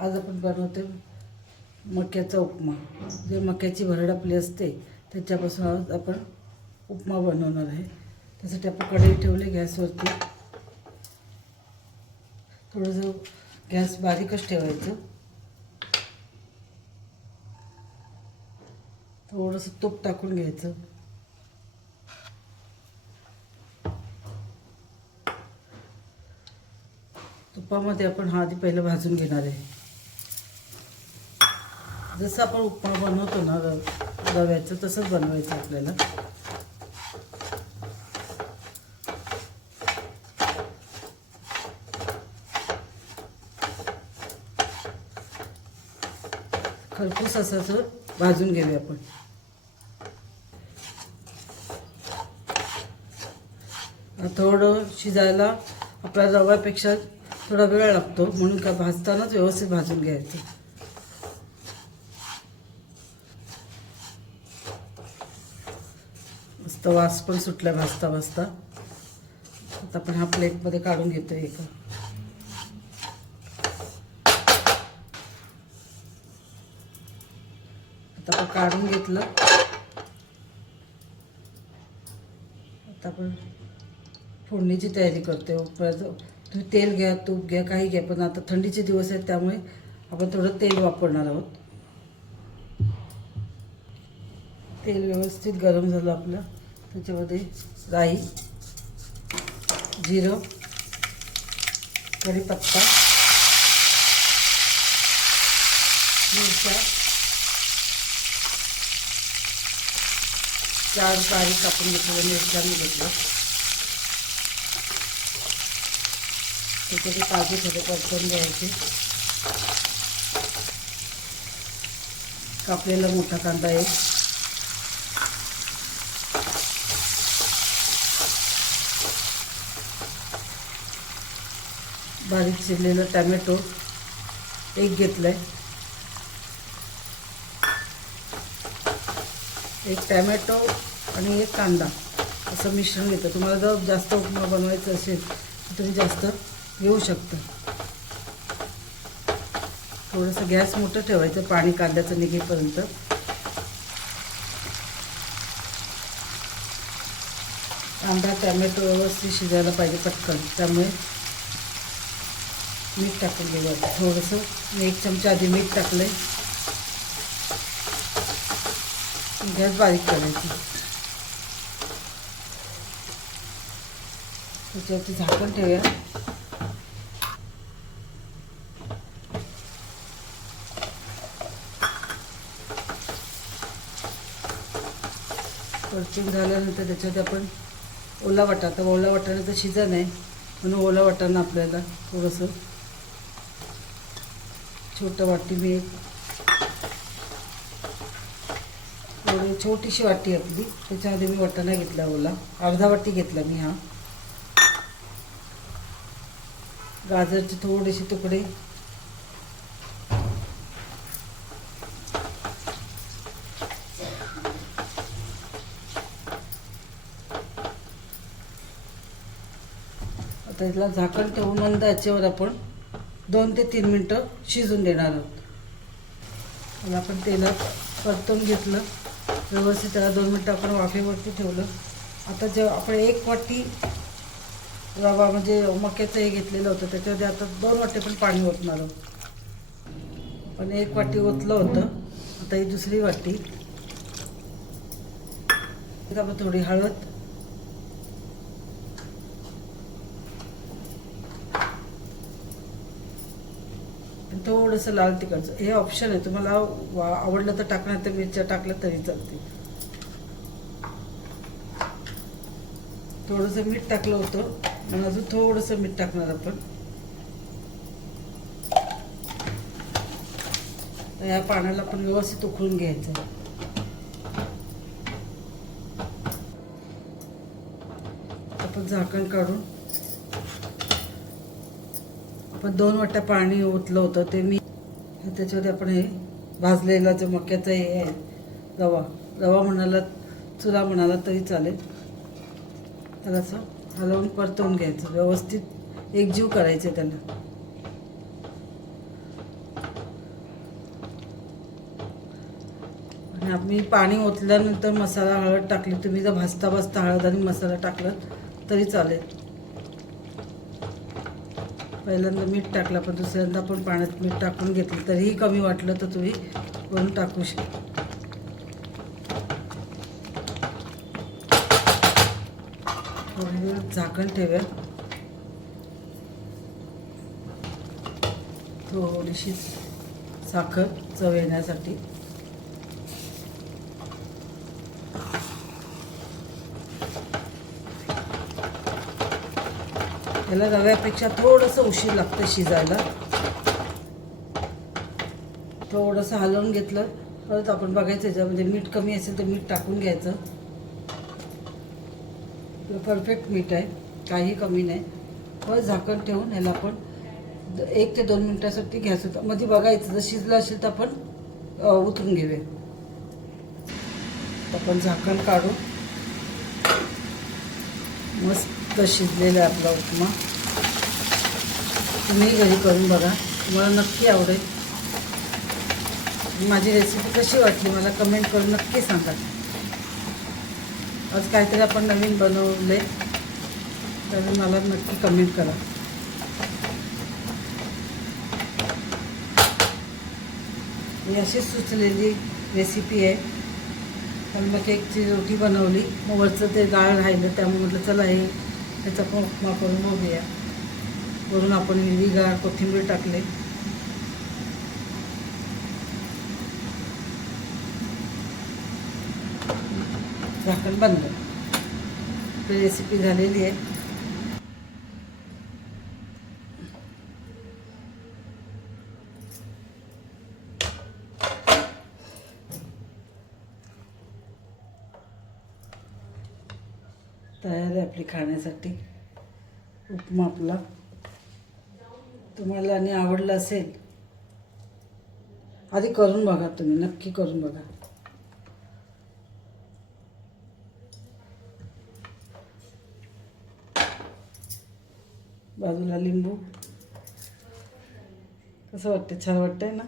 आज आपण बनवते मक्याचा उपमा. जे मक्याची भरड आपली असते त्याच्यापासून आज आपण उपमा बनवणार आहे. त्यासाठी आपण कढई ठेवली गॅसवरती. थोडंसं गॅस बारीकच ठेवायचं. थोडंसं तूप टाकून घ्यायचं. तुपामध्ये आपण हा आधी पहिलं भाजून घेणार आहे. जसं आपण उपमा बनवतो ना रव्याचं तसंच बनवायचं आपल्याला. खरपूस असं भाजून घेऊया आपण. थोडं शिजायला आपल्या रव्यापेक्षा थोडा वेळ लागतो, म्हणून का भाजतानाच व्यवस्थित भाजून घ्यायचं. मस्त वास पण सुटला भाजता भाजता. आता आपण हा प्लेटमध्ये काढून घेतोय एका. आता आपण काढून घेतलं. आता आपण फोडणीची तयारी करतोय. तुम्ही तेल घ्या, तूप घ्या, काही घ्या, पण आता थंडीचे दिवस आहेत त्यामुळे आपण थोडं तेल वापरणार आहोत. तेल व्यवस्थित गरम झालं आपलं. त्याच्यामध्ये राई, जिरं, कढीपत्ता, मिरच्या, 4 बारीक कापून घेतलेल्या मिरच्या मी घेतल्या. त्याच्यामध्ये काजू थोडे परतून घ्यायचे. कापलेला मोठा कांदा एक, बारीक चिरलेला टॅमॅटो एक घेतलाय. एक टॅमॅटो आणि एक कांदा असं मिश्रण घेतं. तुम्हाला जर जास्त उपमा बनवायचं असेल तर तुम्ही जास्त घेऊ शकता. थोडंसं गॅस मोठं ठेवायचं पाणी कांद्याचं निघेपर्यंत. कांदा टॅमॅटो व्यवस्थित शिजायला पाहिजे पटकन, त्यामुळे मीठ टाकून घेऊ. थोडंसं मी 1 चमचा आधी मीठ टाकलं आहे. गॅस बारीक करायची. त्याच्यावरती झाकण ठेवूया. परतून झाल्यानंतर त्याच्यात आपण ओला वाटाणा. आता ओला वाटाणा तर शिजन आहे म्हणून ओला वाटाणा आपल्याला थोडंसं छोटं वाटी मी एक थोडी छोटीशी वाटी आपली त्याच्यामध्ये मी वाटाणा घेतला ओला. अर्धा वाटी घेतला मी हा. गाजरचे थोडेसे तुकडे, आता याला झाकण ठेवून मंद आचेवर आपण 2 ते 3 मिनटं शिजून देणार आहोत. त्याला आपण तेलात परतून घेतलं व्यवस्थित. त्याला 2 मिनटं आपण वाफेवरती ठेवलं. आता जेव्हा आपण 1 वाटी रवा म्हणजे मक्याचं हे घेतलेलं होतं त्याच्यामध्ये आता 2 वाटी पण पाणी ओतणार आहोत. पण 1 वाटी ओतलं होतं. आता ही दुसरी वाटी. आपण थोडी हळद, थोडंसं लाल तिखट. हे ऑप्शन आहे, तुम्हाला आवडलं तर टाकणार, तर मिरच्या टाकल्या तरी चालते. थोडंसं मीठ टाकलं होतं आणि अजून थोडंसं मीठ टाकणार आपण. या पाण्याला आपण व्यवस्थित उकळून घ्यायचं. आपण झाकण काढून आपण 2 वाट्या पाणी ओतलं होतं ते मी त्याच्यामध्ये आपण हे भाजलेला जो मक्याचा हे आहे रवा म्हणाला, चुरा म्हणाला तरी चालेल. त्याला असं हलवून परतवून घ्यायचं. व्यवस्थित एकजीव करायचं त्याला. मी पाणी ओतल्यानंतर मसाला हळद टाकली. तुम्ही जर भाजता भाजता हळद आणि मसाला टाकला तरी चालेल. पहिल्यांदा मीठ टाकलं, पण दुसऱ्यांदा पण पाण्यात मीठ टाकून घेतलं तरीही कमी वाटलं तर तुम्ही वरून टाकू शकता. थोडी वेळ झाकण ठेवा. थोडीशी साखर चव येण्यासाठी. याला रव्यापेक्षा थोडंसं उशीर लागतं शिजायला. थोडंसं हलवून घेतलं परत आपण बघायचं याच्यामध्ये मीठ कमी असेल तर मीठ टाकून घ्यायचं. परफेक्ट मीठ आहे, काही कमी नाही. परत झाकण ठेवून याला आपण 1 ते 2 मिनटासाठी घ्यायचं. मध्ये बघायचं जर शिजलं असेल तर आपण उतरून घेऊया. आपण झाकण काढू. मस्त शिजलेला आहे आपला उपमा. तुम्ही घरी करून बघा, तुम्हाला नक्की आवडेल. माझी रेसिपी कशी वाटली मला कमेंट करून नक्की सांगा. आज काहीतरी आपण नवीन बनवले तर मला नक्की कमेंट करा. ही अशीच सुचलेली रेसिपी आहे. पण मग केकची रोटी बनवली, मग वरचं ते डाळ राहिलं त्यामुळे म्हटलं चला हे त्याचा पण उपमा करून बघूया. वरून आपण हिरवीगार कोथिंबीर टाकले. झाकण बंद. आपली रेसिपी झालेली आहे. तयार आहे आपली खाण्यासाठी उपमा आपला. तुम्हाला आणि आवडला असेल आधी करून बघा, तुम्ही नक्की करून बघा. बाजूला लिंबू. कसं वाटतं? छान वाटतंय ना.